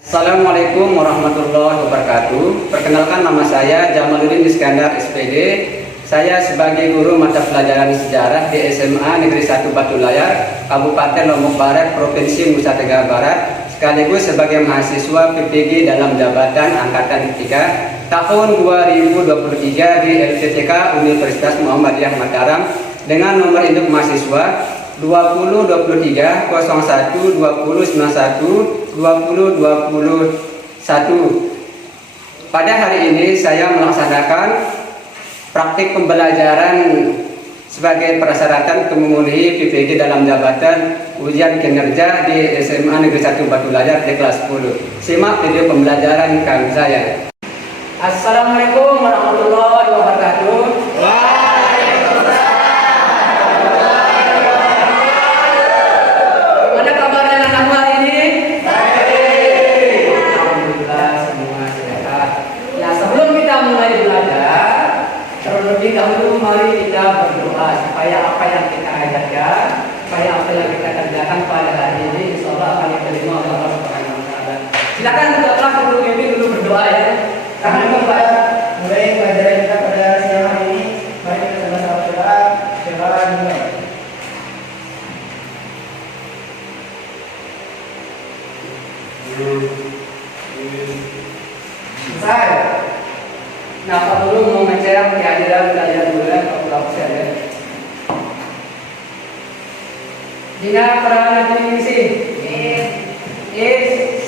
Assalamualaikum warahmatullahi wabarakatuh. Perkenalkan, nama saya Jamaluddin Iskandar SPD. Saya sebagai guru mata pelajaran sejarah di SMA Negeri 1 Batu Layar, Kabupaten Lombok Barat, Provinsi Nusa Tenggara Barat, sekaligus sebagai mahasiswa PPG dalam jabatan Angkatan 3 tahun 2023 di LPTK Universitas Muhammadiyah Mataram dengan nomor induk mahasiswa 2023 01 2091 2021. Pada hari ini saya melaksanakan praktik pembelajaran sebagai persyaratan memenuhi PPG dalam jabatan ujian kinerja di SMA Negeri 1 Batu Layar di kelas 10. Simak video pembelajaran kami saya. Assalamualaikum warahmatullahi wabarakatuh. Gimana kabarnya anak hari ini? Baik. Alhamdulillah semua sehat. Nah, sebelum kita mulai belajar, terlebih dahulu mari kita berdoa supaya apa yang kita ajarkan, supaya apa yang kita kerjakan pada hari ini insya Allah akan diterima oleh Allah Subhanahu wa Ta'ala. Silakan tetaplah dulu mimpi dulu berdoa ya. Karena kita mulai pelajaran kita pada siang hari ini, mari kita sama-sama berdoa. Berdoa dimulai. Selesai. Nah, Pak dulu mau ngecek kehadiran kalian dulu ya, Pak Absen ya. Dina peranan mengisi. Is.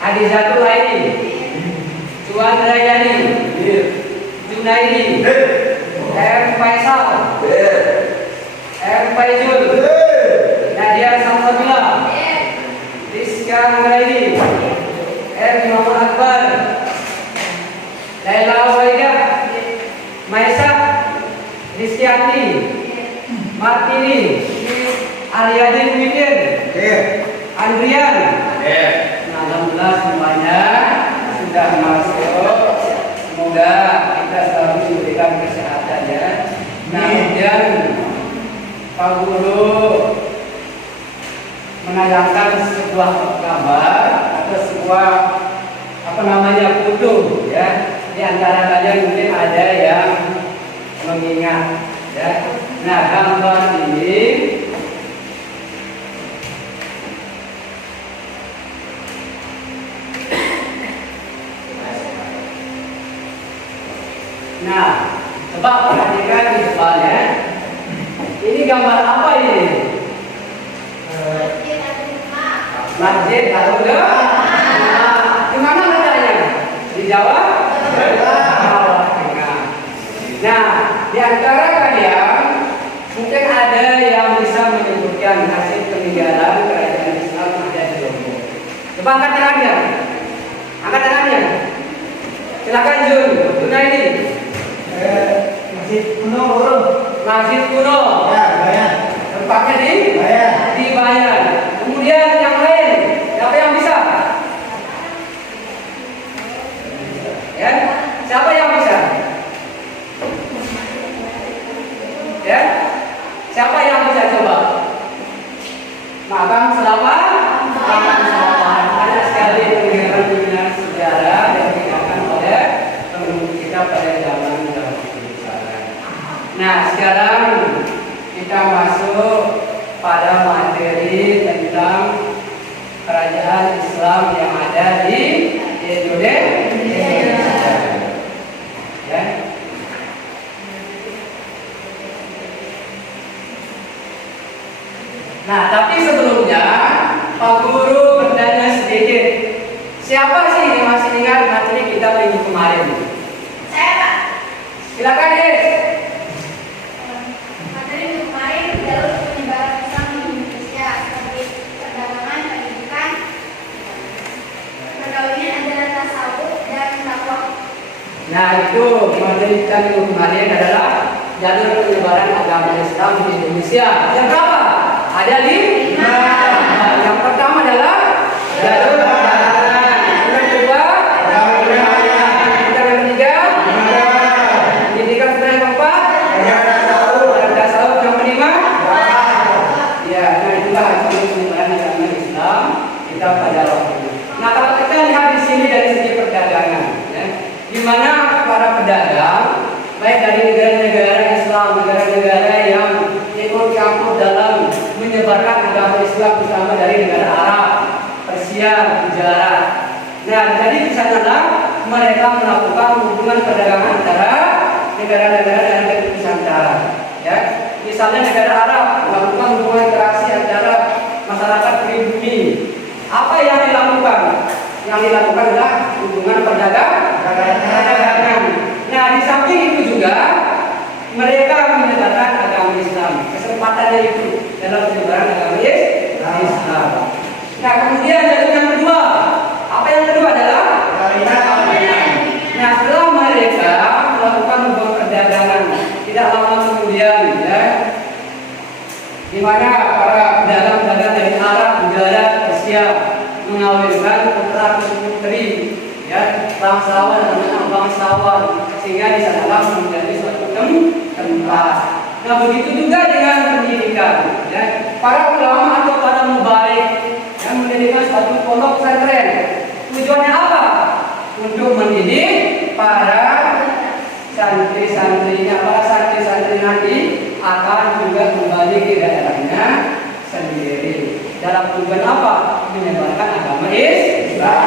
Adizatul Aini. Juan Rayani. Junaidi. M. Faisal. M. Faizul. Nadia Samsabila. Rizka Nuraidi. M. Muhammad Akbar. Laila Waidah, Maisa, Rizkyati, Martini, Aryadin Widin, Andrian. Nah, alhamdulillah semuanya sudah masuk. Semoga kita selalu diberikan kesehatan ya. Nah, kemudian Pak Guru menayangkan sebuah gambar atau sebuah foto ya. Di antara kalian mungkin ada yang mengingat ya. Nah, gambar ini coba perhatikan di depannya. Ini gambar apa ini? Masjid Al-Huda. Di mana letaknya? Di Jawa? Jawa Tengah. Nah, di antara kalian mungkin ada yang bisa menyebutkan hasil peninggalan kerajaan Islam yang ada di Lombok. Coba angkat tangannya. Angkat tangannya. Silakan Jun. Junaidi. Masjid kuno burung. Masjid kuno. Ya, Bayan. Tempatnya di? Bayan. Di Bayan. Kemudian yang lain, siapa yang bisa? Ya, siapa yang bisa? Ya, siapa yang bisa coba? Magang Selapan? Magang Selapan. Ada sekali peninggalan sejarah yang ditinggalkan oleh penduduk kita pada zaman dahulu. Nah, sekarang kita masuk pada materi tentang kerajaan Islam yang ada di Indonesia. Ya. Nah, tapi sebelumnya Pak Guru bertanya sedikit. Siapa sih yang masih ingat materi kita minggu kemarin? Saya, Pak. Silakan, Des. Materi minggu kemarin jalur penyebaran Islam di Indonesia seperti perdagangan, pendidikan, perkawinan adalah tasawuf dan takwa. Nah, itu materi kita minggu kemarin adalah jalur penyebaran agama Islam di Indonesia. Yang berapa? Ada 5. Nah, yang pertama adalah jalur perdagangan. Yang kedua, yang ketiga, pendidikan. Yang keempat, ada tasawuf. Yang kelima, ya, nah itulah hasil penyebaran agama Islam kita pada waktu itu. Nah, kalau mana para pedagang baik dari negara-negara Islam, negara-negara yang ikut campur dalam menyebarkan agama Islam, terutama dari negara Arab, Persia, Gujarat. Nah, jadi di sanalah mereka melakukan hubungan perdagangan antara negara-negara dan negara Nusantara. Ya, misalnya negara Arab melakukan hubungan interaksi antara masyarakat pribumi. Apa yang dilakukan? Yang dilakukan adalah hubungan perdagangan. Nah, di samping itu juga mereka menyebarkan agama Islam. Kesempatannya itu dalam penyebaran agama Islam. Nah, kemudian yang kedua, apa yang kedua adalah nah, setelah mereka melakukan hubungan perdagangan, tidak lama kemudian, ya, di mana para pedagang-pedagang dari Arab, Gujarat, Persia mengawinkan putra-putri, ya, bangsawan dan anak bangsawan, sehingga di sanalah menjadi suatu tempat. Nah, begitu juga dengan pendidikan, ya, para ulama atau para mubarik yang mendirikan suatu pondok pesantren. Tujuannya apa? Untuk mendidik para santri-santrinya, para santri-santri nanti akan juga kembali ke daerahnya sendiri. Dalam tujuan apa? Menyebarkan agama Islam.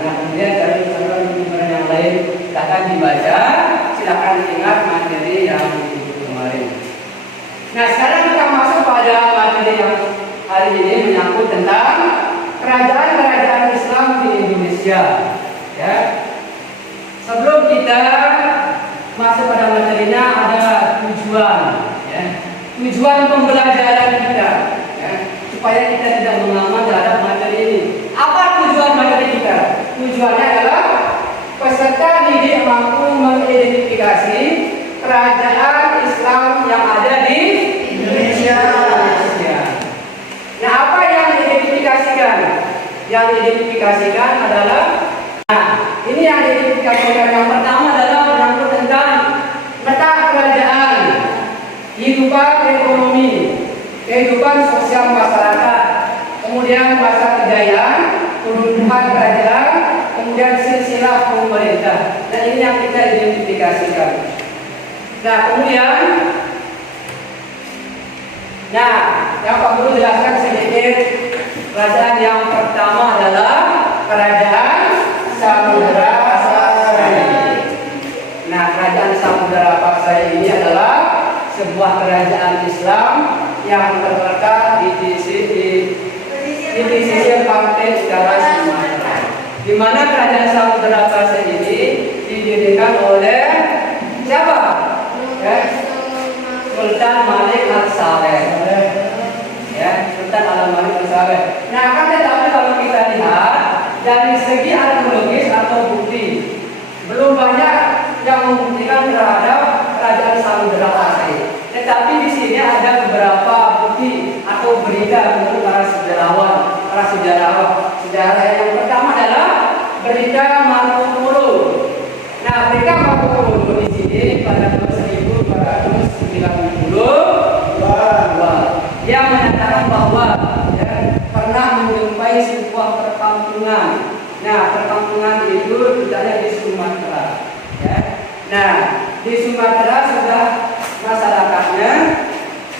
Nah, kemudian dari pembahasan yang lain akan dibaca. Silakan ingat materi yang kemarin. Nah, sekarang kita masuk pada materi yang hari ini menyangkut tentang kerajaan-kerajaan Islam di Indonesia. Ya. Sebelum kita masuk pada materinya, ada tujuan, ya. Tujuan pembelajaran kita, ya, supaya kita tidak mengaman terhadap materi ini. Apa tujuan materi kita? Tujuannya adalah peserta didik mampu mengidentifikasi kerajaan Islam yang ada di Indonesia. Nah, apa yang diidentifikasikan? Yang diidentifikasikan adalah, nah, ini yang diidentifikasikan. Yang pertama adalah menyangkut tentang letak kerajaan, kehidupan ekonomi, kehidupan sosial masyarakat, kemudian masa kejayaan, peruntukan kerajaan, kemudian silsilah pemerintah. Nah, ini yang kita identifikasikan. Nah, kemudian, nah, yang Pak Guru jelaskan sedikit. Kerajaan yang pertama adalah kerajaan Samudra Pasai. Nah, kerajaan Samudra Pasai ini adalah sebuah kerajaan Islam yang terletak di pesisir pantai utara Sumatera. Di mana kerajaan Samudra Pasai ini didirikan oleh siapa? Sultan Malik Al-Saleh. Ya, Sultan Al-Malik Al-Saleh. Nah, akan tetapi kalau kita lihat dari segi arkeologis atau bukti, belum banyak yang membuktikan terhadap kerajaan Samudra Pasai. Tetapi di sini ada beberapa bukti atau berita menurut para sejarawan, sejarah yang pertama adalah berita Marco Polo. Nah, berita Marco Polo di sini pada tahun 1292 yang menyatakan bahwa, ya, pernah menjumpai sebuah perkampungan. Nah, perkampungan itu letaknya di Sumatera. Ya. Nah, di Sumatera sudah masyarakatnya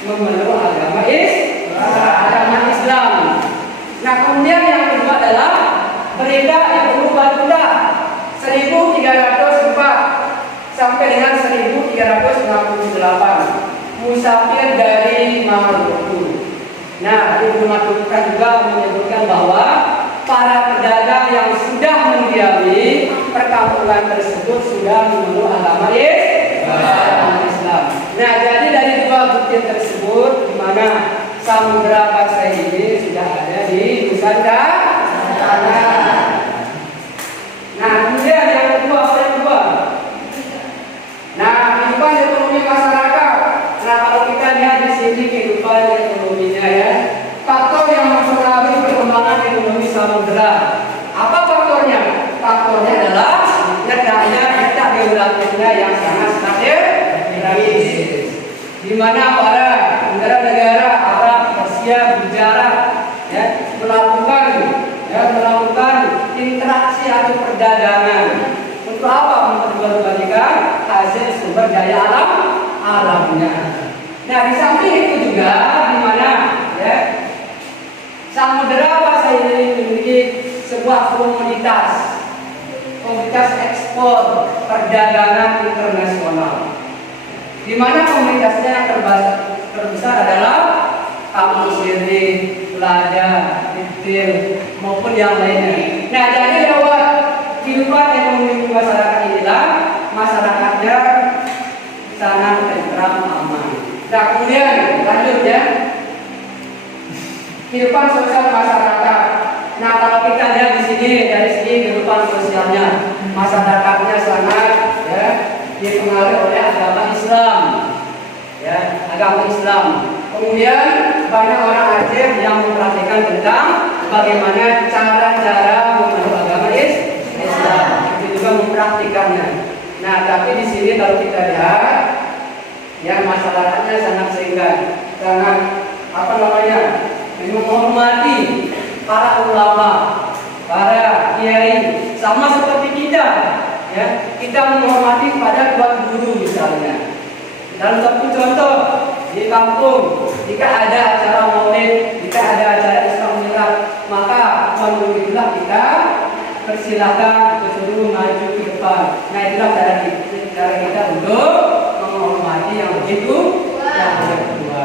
memeluk agama Islam. Nah, kemudian yang kedua adalah berita Ibnu Battuta 1304 sampai dengan 1358, musafir dari Maluku. Nah, Ibnu Battuta juga menyebutkan bahwa para pedagang yang sudah mendiami perkampungan tersebut sudah memeluk agama Islam. Nah, jadi dari dua bukti tersebut, di mana Samudra Pasai ini sudah ada di Nusantara. Nah, kemudian yang kedua, nah, kehidupan ekonomi masyarakat. Nah, kalau kita lihat di sini kehidupan ekonominya, ya, faktor yang mempengaruhi perkembangan ekonomi Samudra. Apa faktornya? Faktornya adalah letak geografisnya yang sangat strategis, di mana para negara-negara Arab, Persia, Gujarat, ya, melakukan interaksi atau perdagangan Untuk apa memperjualbelikan hasil sumber daya alamnya? Nah, di samping itu juga di mana ya Samudera Pasai ini memiliki sebuah komoditas ekspor perdagangan internasional, di mana komoditasnya yang terbesar adalah kampung sirih, lada, titil maupun yang lainnya. Nah, jadi lewat kehidupan ekonomi masyarakat inilah masyarakatnya sangat tentram, aman. Nah, kemudian lanjut ya, kehidupan sosial masyarakat. Nah, kalau kita lihat di sini dari segi kehidupan sosialnya, masyarakatnya sangat ya dipengaruhi oleh agama Islam, ya agama Islam. Kemudian banyak orang Aceh yang memperhatikan tentang bagaimana cara-cara memeluk agama Islam, itu juga mempraktikannya. Nah, tapi di sini kalau kita lihat, ya masyarakatnya sangat sangat menghormati para ulama, para kiai, sama seperti kita, ya kita menghormati pada tuan guru misalnya. Dalam satu contoh di kampung, jika ada acara maulid, jika ada acara Islam Milad, maka tuan guru itulah kita persilakan disuruh maju ke depan. Nah, itulah cara kita untuk menghormati yang begitu tua.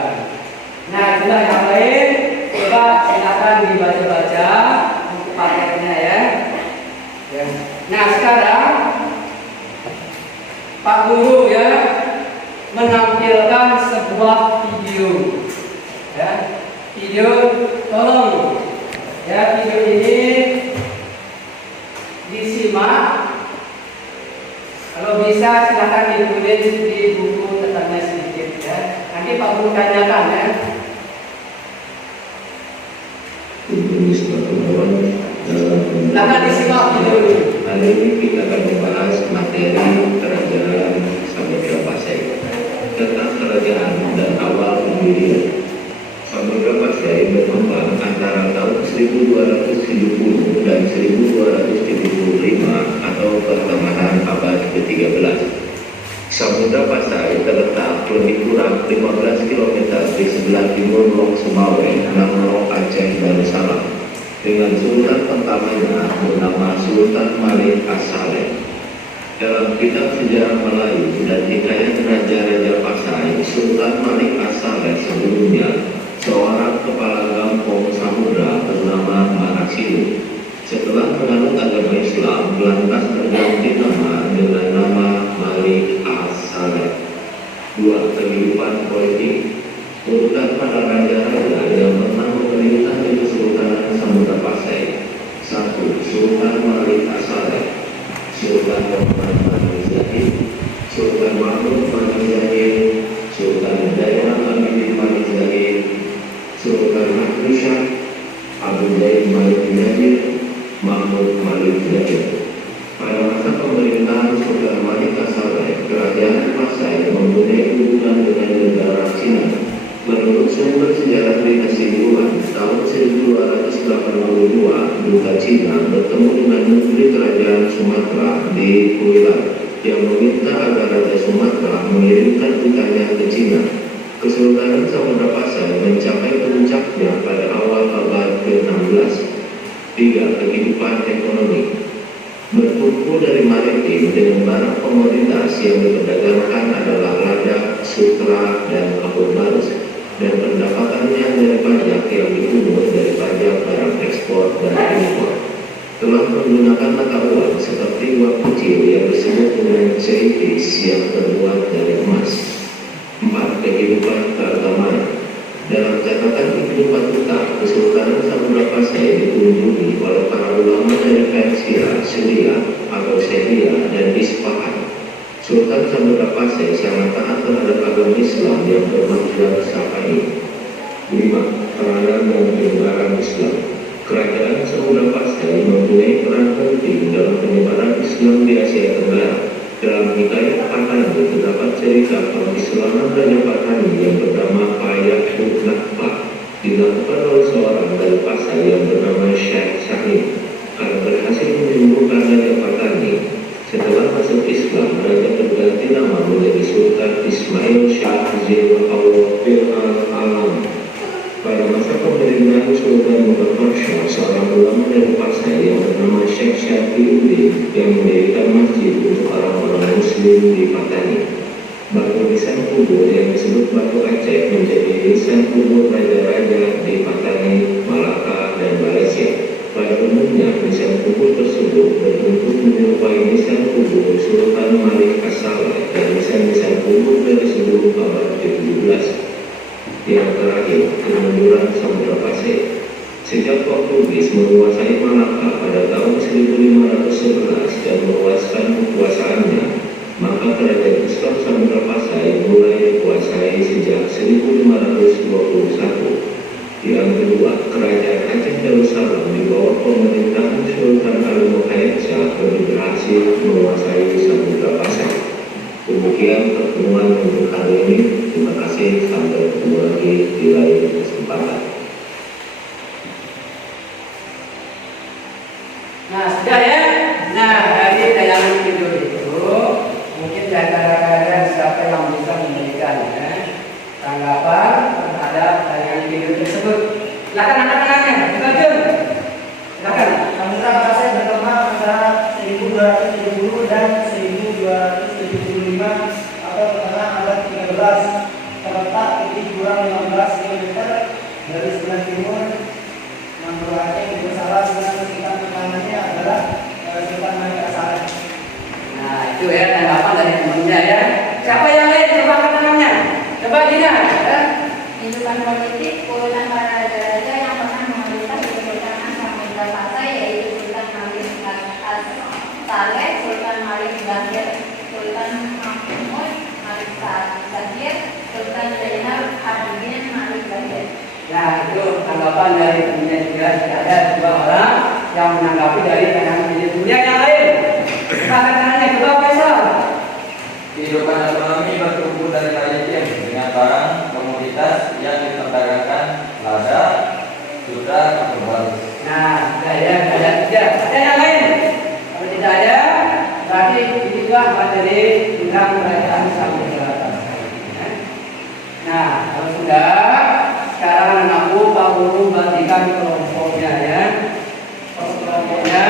Nah, itulah yang lain. Coba silakan dibaca-baca buku patennya ya. Nah, sekarang Pak Guru ya menampilkan sebuah video. Ya, video tolong ya, video ini disimak. Kalau bisa silakan ditulis di buku tetangga sedikit ya. Nanti Pak Guru tanyakan ya. Silakan disimak video ini. Hari ini kita akan membahas materi kerajaan Samudra Pasai, tentang kerajaan dan awal pendirian. Samudra Pasai berkembang antara tahun 1270 dan 1275 atau pertengahan abad ke-13. Samudra Pasai terletak lebih kurang 15 km di sebelah timur Lok Sumawe, Nangro, Aceh Darussalam, dengan sultan pertamanya bernama Sultan Malik As-Saleh. Dalam kitab sejarah Melayu dan hikayat Raja-Raja Pasai, Sultan Malik As-Saleh sebelumnya seorang kepala kampung samudra bernama Marasilu. Setelah menganut agama Islam, lantas terganti nama dengan nama Malik As-Saleh. 2. Kehidupan politik. Urutan para raja-raja yang pernah memerintah di Kesultanan Samudra Pasai. 1. Sultan Malik As-Saleh, Sultan Muhammad Malik Zahid, Sultan Mahmud Malik Zahid, Sultan Daerah Abidin Malik Zahid, Sultan Ahmad Shah, Abu Zaid Malik Zahid, Mahmud Malik Zahid. Pada masa pemerintahan Sultan Malik As-Saleh, kerajaan Pasai mempunyai hubungan dengan negara Cina. Menurut sumber sejarah dinasti Yuan, tahun 1282, duta Cina bertemu dengan menteri kerajaan Sumatera di Kuilan yang meminta agar Raja Sumatera mengirimkan dutanya ke Cina. Kesultanan Samudra Pasai mencapai puncaknya pada awal abad ke-16. 3. Kehidupan ekonomi. Bertumpu dari maritim dengan barang komoditas yang diperdagangkan adalah lada, sutra, dan kebun barus, dan pendapatannya dari pajak yang dipungut dari pajak barang ekspor dan impor. Telah menggunakan mata uang seperti uang kecil yang disebut dengan ceitis yang terbuat dari emas. 4. Kehidupan keagamaan. Dalam catatan Ibnu Battuta, Kesultanan Samudra Pasai dikunjungi oleh para ulama dari Persia, Syria atau Syria dan Isfahan. Sultan Samudra Pasai sangat taat terhadap agama Islam yang bermazhab Syafi'i. 5. Peranan dan penyebaran Islam. Kerajaan Samudra Pasai mempunyai peran penting dalam penyebaran Islam di Asia Tenggara. Dalam hikayat Patani terdapat cerita pengislaman Raja Patani yang bernama Payahu Nakpa dilakukan oleh seorang dari Pasai yang bernama Syekh Syahid. Karena berhasil menyembuhkan Raja Patani, setelah dari Pasai yang bernama Syekh Syafiuddin yang mendirikan masjid untuk orang-orang muslim di Patani. Batu nisan kubur yang disebut Batu Aceh menjadi nisan kubur raja-raja di Patani, Malaka, dan Malaysia. Pada umumnya, nisan kubur tersebut berbentuk menyerupai nisan kubur Sultan Malik As-Saleh dan nisan-nisan kubur dari sebelum abad ke-17. Yang terakhir, kemunduran Samudra Pasai. Sejak Portugis menguasai Malaka pada tahun 1511 dan meluaskan kekuasaannya, maka kerajaan Islam Samudra Pasai mulai dikuasai sejak 1521. Yang kedua, kerajaan Aceh Darussalam di bawah pemerintahan Sultan Al-Muhayyad Shah berhasil menguasai Samudra Pasai. Demikian pertemuan untuk hari ini. Terima kasih, sampai ketemu lagi di lain kesempatan. Nah, sudah ya. Nah, dari tayangan video itu mungkin di antara kalian siapa yang bisa memberikan tanggapan terhadap tayangan video tersebut. Silakan angkat tangannya. Silakan. Silakan. Samudra Pasai berkembang antara 1270 dan 1275 atau pertengahan abad 13, terletak di kurang 15 km dari sebelah timur Mandor Aceh di Darussalam dengan sultan pertamanya adalah Sultan Malik As-Saleh. Nah, itu ya tanggapan dari temannya ya. Siapa yang lain? Coba angkat tangannya. Coba Dina. Ya. Kehidupan politik urutan para raja-raja yang pernah memerintah di Kesultanan Samudra Pasai yaitu Sultan Malik As-Saleh, Sultan Malik Baqir, Sultan Mahmud Malik Sagir, Sultan Zainal Abidin Malik Baqir. Nah, itu tanggapan dari temannya juga. Tidak ada dua orang yang menanggapi dari tayangan video. Kemudian yang lain. Coba angkat tangannya. Coba Faisal. Kehidupan ekonomi bertumbuh dari Malaysia dengan barang komoditas yang diperdagangkan lada, sutra, atau baru. Nah, ada tidak. Ada yang lain? Kalau tidak ada, berarti itulah materi tentang kerajaan Samudra Pasai. Nah, kalau sudah, sekarang aku Pak Guru bagikan kelompoknya ya. Kelompoknya,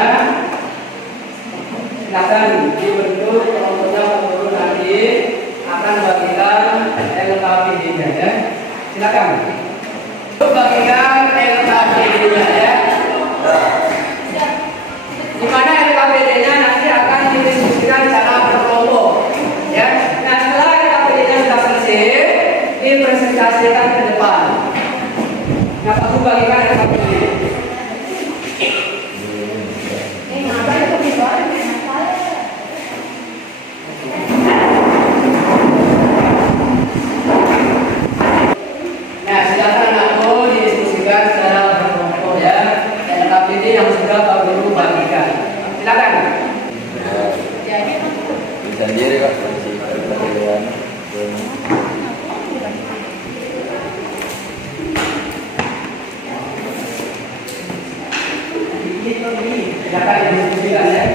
silakan dibentuk kelompoknya Pak Guru nanti akan bagikan LKPD-nya ya. Silakan. Bagikan LKPD-nya ya. Di mana LKPD-nya nanti akan didiskusikan secara berkelompok. Ya. Nah, setelah LKPD-nya sudah selesai, dipresentasikan ke depan. Nah, aku bagikan LKPD. Ngapain itu di luar? Nah, silakan aku didiskusikan secara berkelompok ya. LKPD yang sudah Pak Guru bagikan. Silakan. Bisa diri Pak, polisi pilihan. Silakan didiskusikan ya.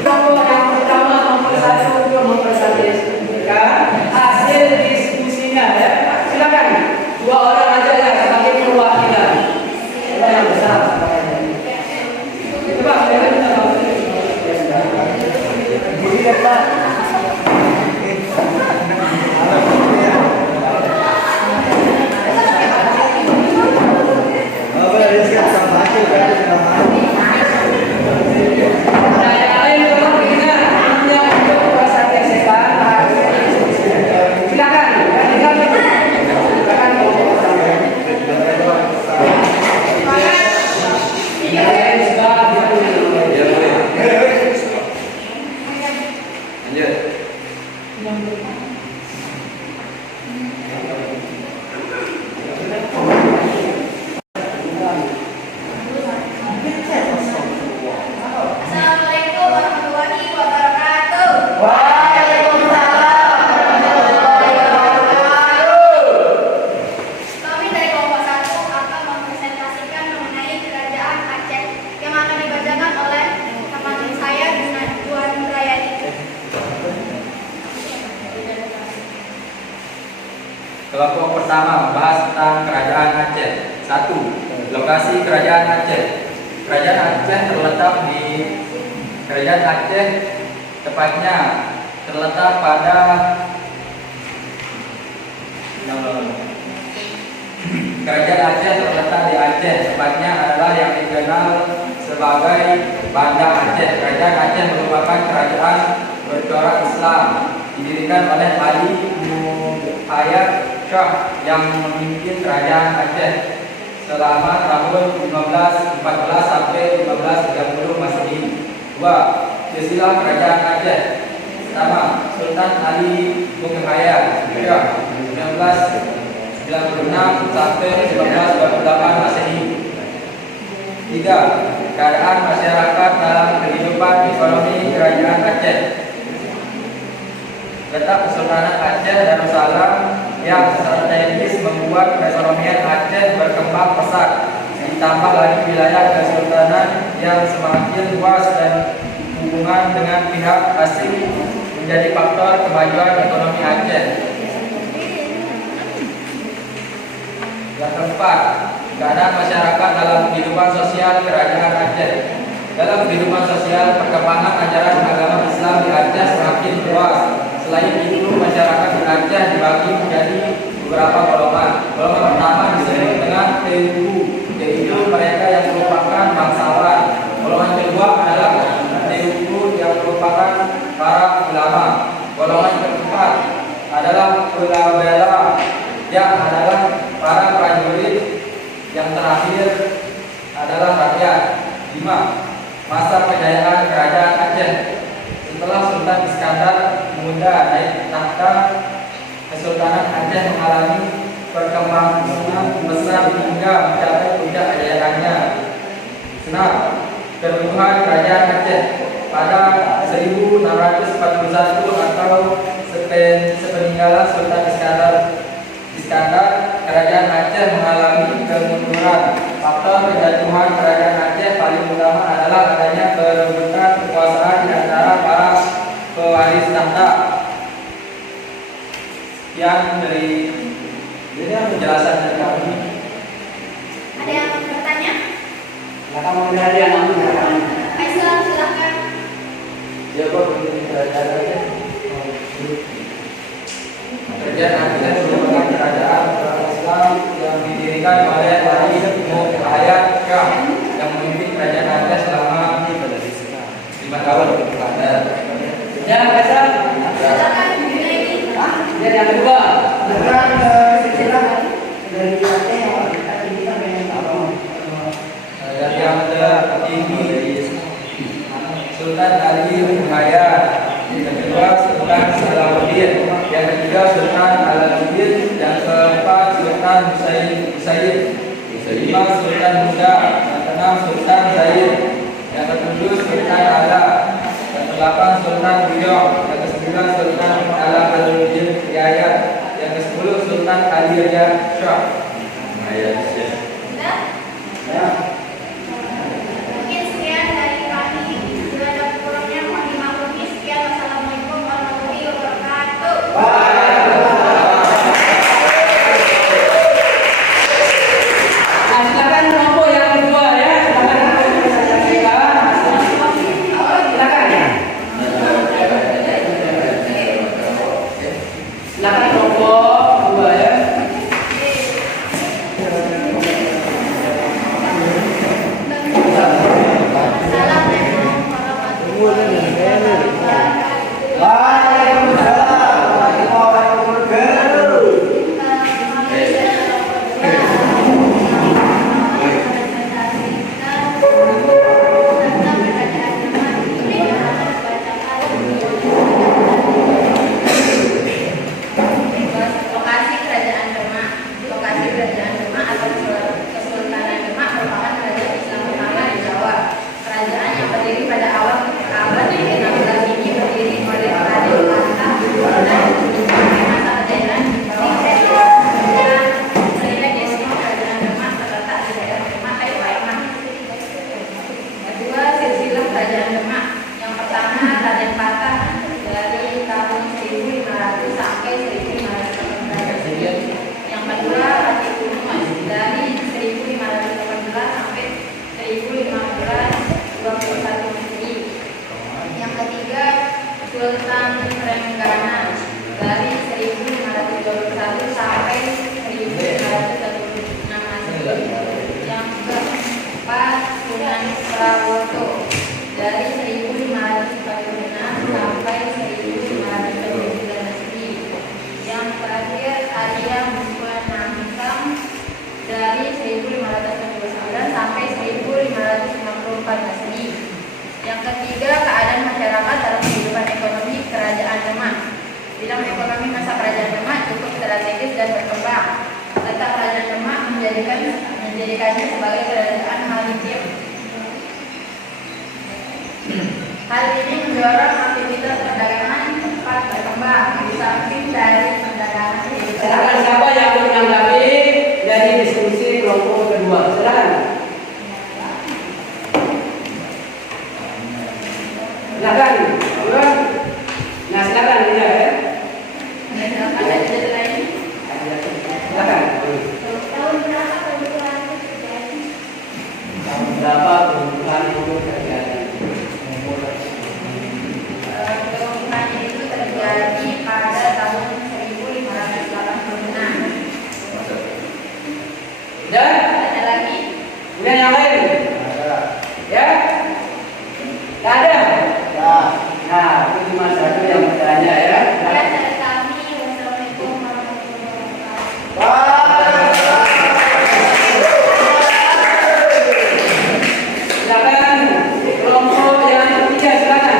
Kelompok yang pertama mempresentasikan hasil diskusinya ya. Silakan. Dua orang aja ya sebagai perwakilan. Coba yang besar. Coba silakan kita Pak. Nah, yang lain tolong ingat yang untuk presentasikan hasil diskusinya. Kelompok pertama membahas tentang Kerajaan Aceh. 1. Lokasi Kerajaan Aceh. Kerajaan Aceh terletak di Kerajaan Aceh, tepatnya terletak pada Kerajaan Aceh terletak di Aceh, tepatnya adalah yang dikenal sebagai Banda Aceh. Kerajaan Aceh merupakan kerajaan bercorak Islam, didirikan oleh Ali Muhayyad Shah yang memimpin Kerajaan Aceh selama tahun 1514 sampai 1530 Masehi. 2. Silsilah Kerajaan Aceh. Pertama, Sultan Ali Muhayyad Shah 1996 sampai 1928 Masehi. 3. Keadaan masyarakat dalam kehidupan ekonomi Kerajaan Aceh. Letak Kesultanan Aceh Darussalam yang strategis membuat perekonomian Aceh berkembang pesat, ditambah lagi wilayah kesultanan yang semakin luas dan hubungan dengan pihak asing menjadi faktor kemajuan ekonomi Aceh. Yang keempat, keadaan masyarakat dalam kehidupan sosial Kerajaan Aceh. Dalam kehidupan sosial, perkembangan ajaran agama Islam di Aceh semakin luas. Selain itu, masyarakat di Aceh dibagi menjadi beberapa golongan. Golongan pertama disebut dengan TUU, yaitu mereka yang merupakan bangsawan. Golongan kedua adalah TUU yang merupakan para ulama. Golongan keempat adalah ulabela, yang adalah para prajurit. Yang terakhir adalah rakyat. 5. Masa kejayaan Kerajaan Aceh. Setelah Sultan Iskandar Muda naik tahta, Kesultanan Aceh mengalami perkembangan besar hingga mencapai puncak kejayaannya. 6. Kerubuhan Kerajaan Aceh pada 1641 atau sepeninggalan Sultan Iskandar, Kerajaan Aceh mengalami kemunduran. Faktor kejatuhan Kerajaan Aceh paling utama adalah adanya perebutan kekuasaan di antara para pewaris tahta. Sekian dari penjelasan dari kami. Ada yang bertanya? Silakan mengenali anakmu. Faisal, silakan. Siapa pemimpin Kerajaan Aceh? Kerajaan Aceh merupakan kerajaan Islam yang didirikan oleh Ali Muhayyad Shah yang memimpin Kerajaan Aceh selama 5 tahun. Ya, Faisal. Silakan Junaidi. Dan yang kedua, Tentang silsilah dari Aceh yang tertinggi sampai yang Dari yang tertinggi Sultan Ali Muhayyad, yang kedua Sultan Salahuddin, yang ketiga Sultan Alaluddin, yang keempat Sultan Husain, kelima Sultan Muda, yang keenam Sultan Zaid, yang ketujuh Sultan Ala, yang kedelapan Sultan Buyong, yang kesembilan Sultan Alaluddin Hidayat, yang kesepuluh Sultan Ali Riyad Shah. Sudah? ya. Mungkin sekian dari kami. Bila ada kurangnya mohon dimaklumi. Sekian. Wassalamualaikum warahmatullahi wabarakatuh. silakan kelompok yang kedua. Sunan Prawoto dari 1546 sampai 1579 Masehi. Yang terakhir Arya Mupanangkam dari 1599 sampai 1554 Masehi. Yang ketiga, keadaan masyarakat dalam kehidupan ekonomi Kerajaan Demak. Bidang ekonomi masa Kerajaan Demak cukup strategis dan berkembang. Serta Kerajaan Demak menjadikannya sebagai kerajaan maritim. Hal ini mendorong aktivitas perdagangan cepat berkembang di samping dari perdagangan. Silakan siapa yang menanggapi dari diskusi kelompok kedua? Silakan. Silakan. Nah, silakan ya. Silakan ada lain. Silakan. Tahun berapa kebetulan itu terjadi? Tahun berapa kebetulan itu terjadi? Kebetulannya itu terjadi pada tahun 1586. Dan Ada lagi? kemudian yang lain? Ya? Tak ada? Nah, itu cuma satu yang bertanya ya. Sekian dari kami. Wassalamualaikum warahmatullahi wabarakatuh. Silakan kelompok yang ketiga, silakan.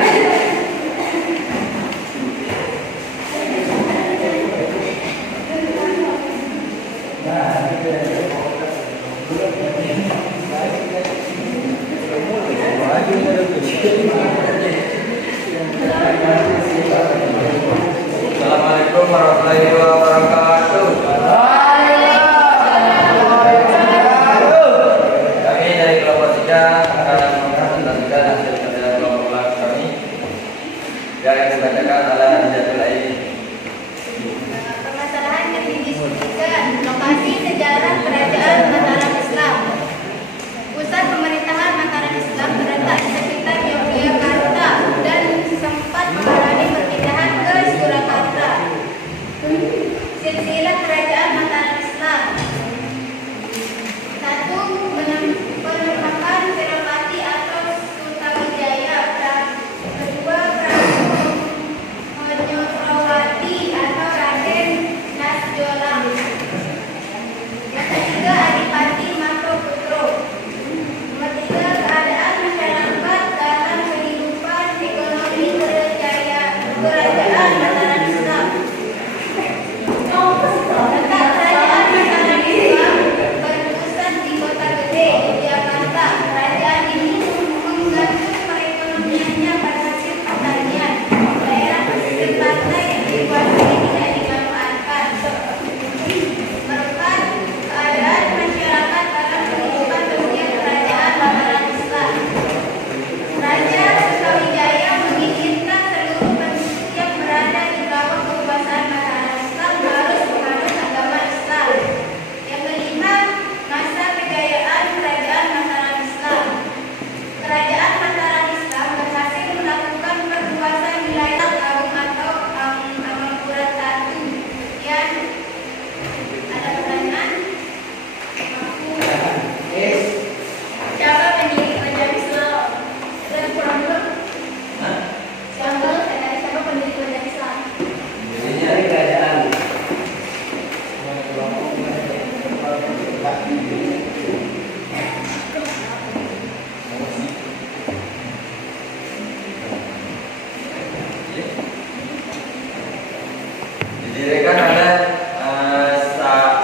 Assalamualaikum warahmatullahi wabarakatuh. Kami dari kelompok 3 akan mempresentasikan hasil kerja kelompok kelas kami yang dibacakan adalah Hidayatul Aini. Permasalahan yang didiskusikan, lokasi sejarah kerajaan Mataram Islam. Pusat pemerintahan Mataram Islam terletak di sekitar Yogyakarta dan sempat mengalami perpindahan ke Surakarta. Silsilah kerajaan Mataram Islam. 1. Penempatan Senopati atau Sutawijaya. 2. Prabu Monyokrawati atau Raden Nasjolang. Yang ketiga, Adipati Makroputro. Nomor 3, keadaan masyarakat dalam kehidupan ekonomi kerajaan Mataram Islam. Letak kerajaan Mataram Islam berpusat di Kota Gede, Yogyakarta. Kerajaan ini menggantung perekonomiannya pada hasil pertanian. Daerah pesisir pantai yang dikuasai tidak dimanfaatkan. Keempat, keadaan masyarakat dalam kehidupan sosial kerajaan Mataram Islam. Raja Sutawijaya menginginkan seluruh penduduk yang berada di bawah kekuasaan Mataram Islam harus menganut agama Islam. Yang kelima, masa kejayaan kerajaan Mataram Islam. Kerajaan Mataram Islam berhasil melakukan perluasan wilayah Agung atau Amangkurat I. Sekian. Ada pertanyaan? Siapa pendiri kerajaan Islam? Dan kurang dulu. Siapa? Saya tanya siapa pendiri kerajaan Islam? Dari kerajaan. Didirikan oleh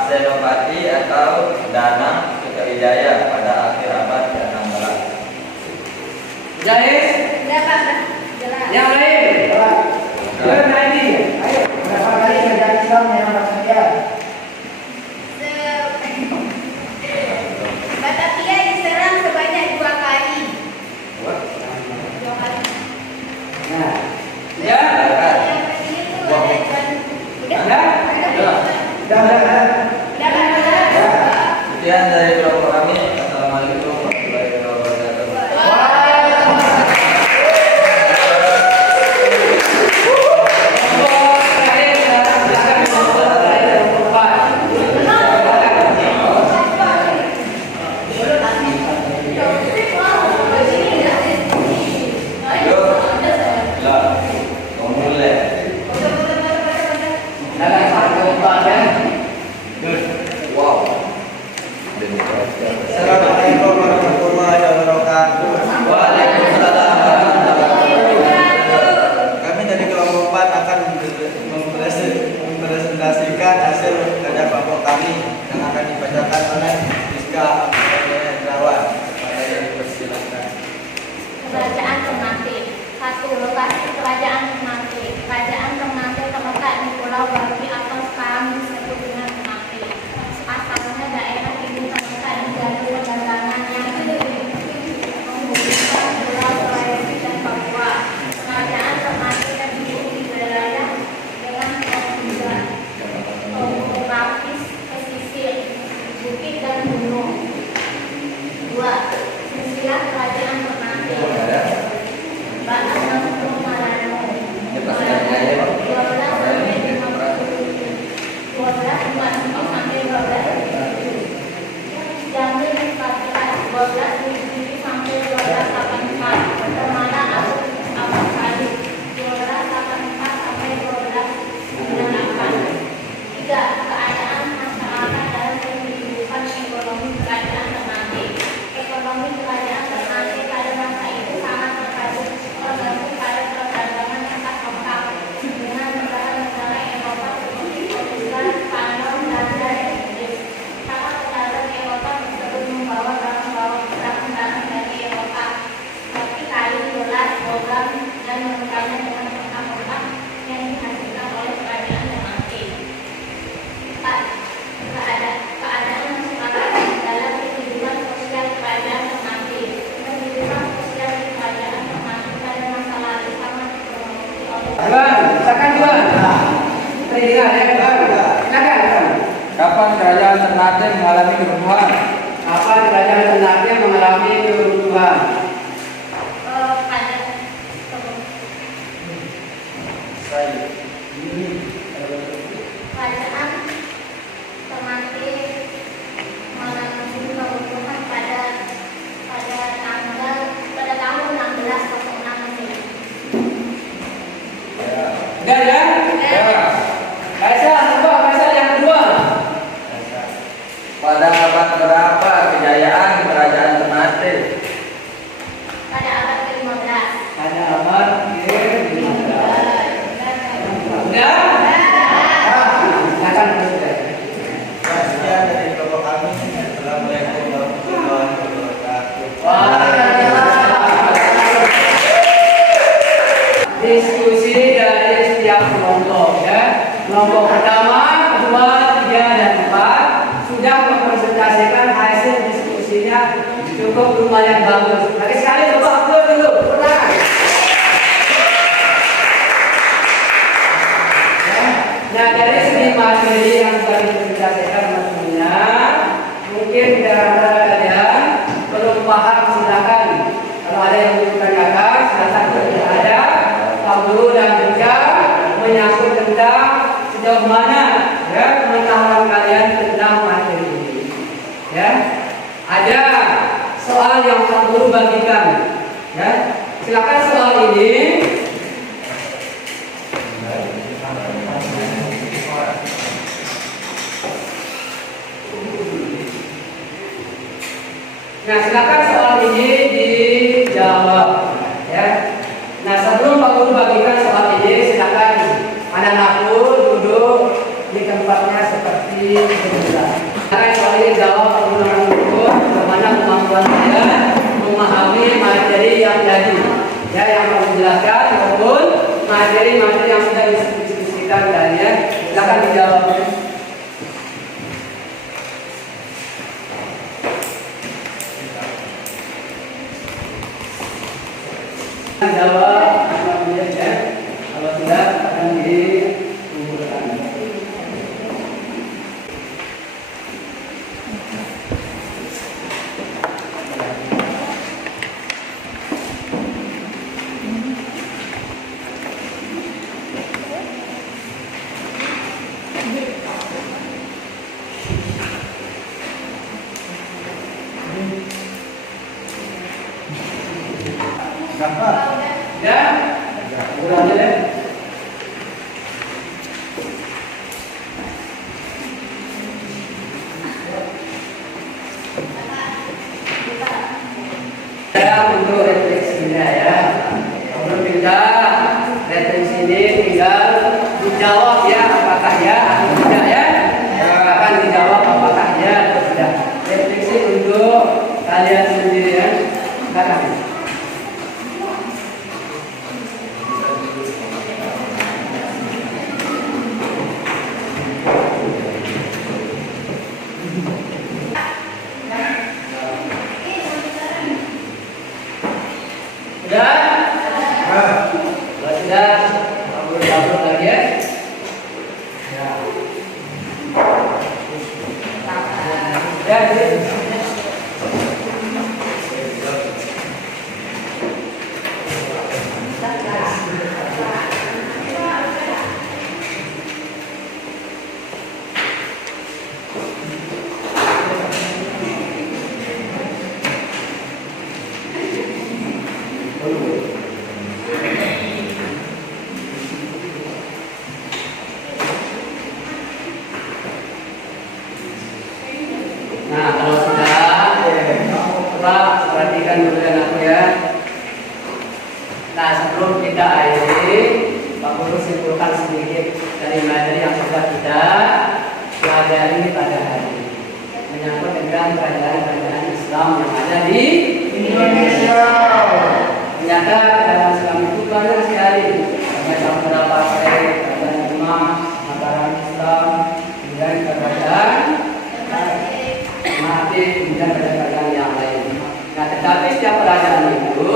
Senopati atau Danang Sutawijaya pada akhir abad ke-16. Jais, Sudah Pak, sudah jelas. yang lain. Naidi. Ayo, berapa kali kerajaan Islam yang bersedia? Batavia diserang sebanyak 2 kali. 2 kali. Nah, ya. Yang kecil itu ada Juan. Udah? Ya. Sekian dari kelompok kami. Assalamualaikum warahmatullahi wabarakatuh. kerajaan Ternate mengalami keruntuhan? Apa kerajaan Ternate mengalami keruntuhan? Pada kerajaan Ternate mengalami keruntuhan pada tahun 1606 Masehi. Udah ya? Ya. Kaisar, coba Kaisar yang kedua. Pada abad berapa kejayaan kerajaan Ternate? Pada abad ke-15. Ada abad ke-15. Udah? Silakan Presiden. Sekian dari kelompok kami. Assalamualaikum warahmatullahi wabarakatuh. Diskusi dari setiap kelompok ya. Kelompok pertama, kedua, tiga, dan empat sudah mempresentasikan hasil diskusinya cukup lumayan bagus. Lagi sekali coba upload dulu. Pernah? Ya. Nah dari segi materi yang sudah dipresentasikan tentunya mungkin di antara kalian belum paham silakan. Kalau ada yang belum tanyakan silakan bertanya. Pak Guru dan juga menyangkut tentang sejauh mana ya pengetahuan kalian tentang materi ini. Ya, ada soal yang Pak Guru bagikan. Ya, silakan soal ini. Nah, silakan soal ini dijawab. Ya. Nah sebelum Pak Guru bagikan soal ini, silakan anak-anakku duduk di tempatnya seperti semula. Silakan soal ini jawab Pak Guru bagaimana kemampuan saya memahami materi yang tadi, ya yang Pak Guru jelaskan maupun materi-materi yang sudah didiskusikan tadi ya. Silakan dijawab. Jawab apabila ya, kalau tidak akan dikumpulkan. Ya, udah aja deh. Ya, untuk refleksinya ya. Sebelum kita refleksi ini tinggal dijawab ya apakah ya atau tidak ya. Akan dijawab apakah ya atau tidak. Refleksi untuk kalian sendiri ya. Silakan. Nah, kalau sudah, coba perhatikan dulu ya aku ya. Nah, sebelum kita akhiri, Pak Guru simpulkan sedikit dari materi yang sudah kita pelajari pada hari ini, menyangkut dengan kerajaan-kerajaan Islam yang ada di Indonesia. Ternyata dalam Islam itu banyak sekali, macam beberapa kerajaan Imam, Mataram Islam, kemudian kerajaan mati, kemudian kerajaan yang lain. Nah, tetapi setiap kerajaan itu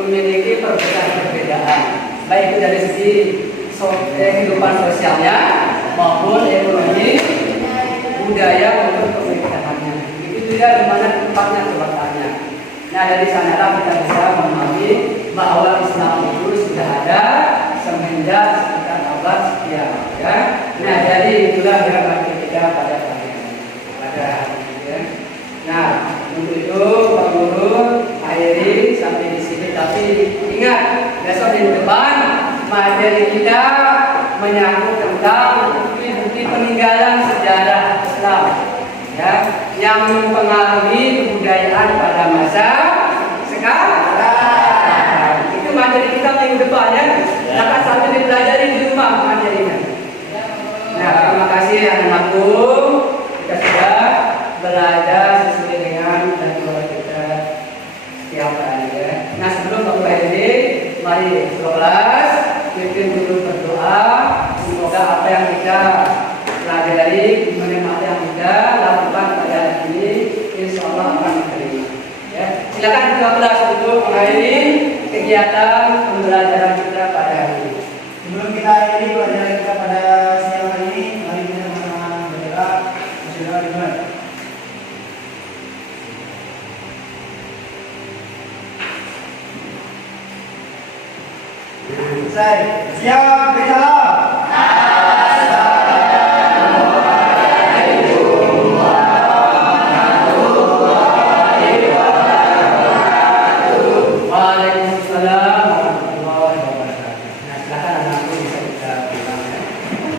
memiliki perbedaan-perbedaan, baik itu dari segi kehidupan sosialnya maupun ekonomi budaya untuk pemerintahannya. Itu juga di mana tempatnya terletaknya. Nah dari sanalah kita bisa memahami bahwa Islam itu sudah ada semenjak sekitar abad sekian. Ya. Nah jadi itulah yang bagi kita pada hari ini. Ya. Nah untuk itu Pak Guru akhiri sampai di sini. Tapi ingat besok di depan materi kita menyangkut tentang bukti-bukti peninggalan sejarah Islam, ya, yang mempengaruhi kebudayaan pada masa sekarang. Itu materi kita minggu depan ya. Akan sambil dipelajari di rumah materinya. Nah, terima kasih anak-anakku. Kita sudah belajar sesuai dengan jadwal kita setiap hari ya. Nah, sebelum memulai ini, mari kelas pimpin dulu berdoa. Semoga apa yang kita pelajari, apa yang kita lakukan pada hari ini, insya Allah akan diterima. Ya, silakan ketua kelas untuk mengakhiri kegiatan pembelajaran kita pada hari ini. Sebelum kita akhiri pelajaran kita pada siang hari ini, mari kita sama-sama berdoa. Bismillahirrahmanirrahim. Selesai. Siap, berjalan.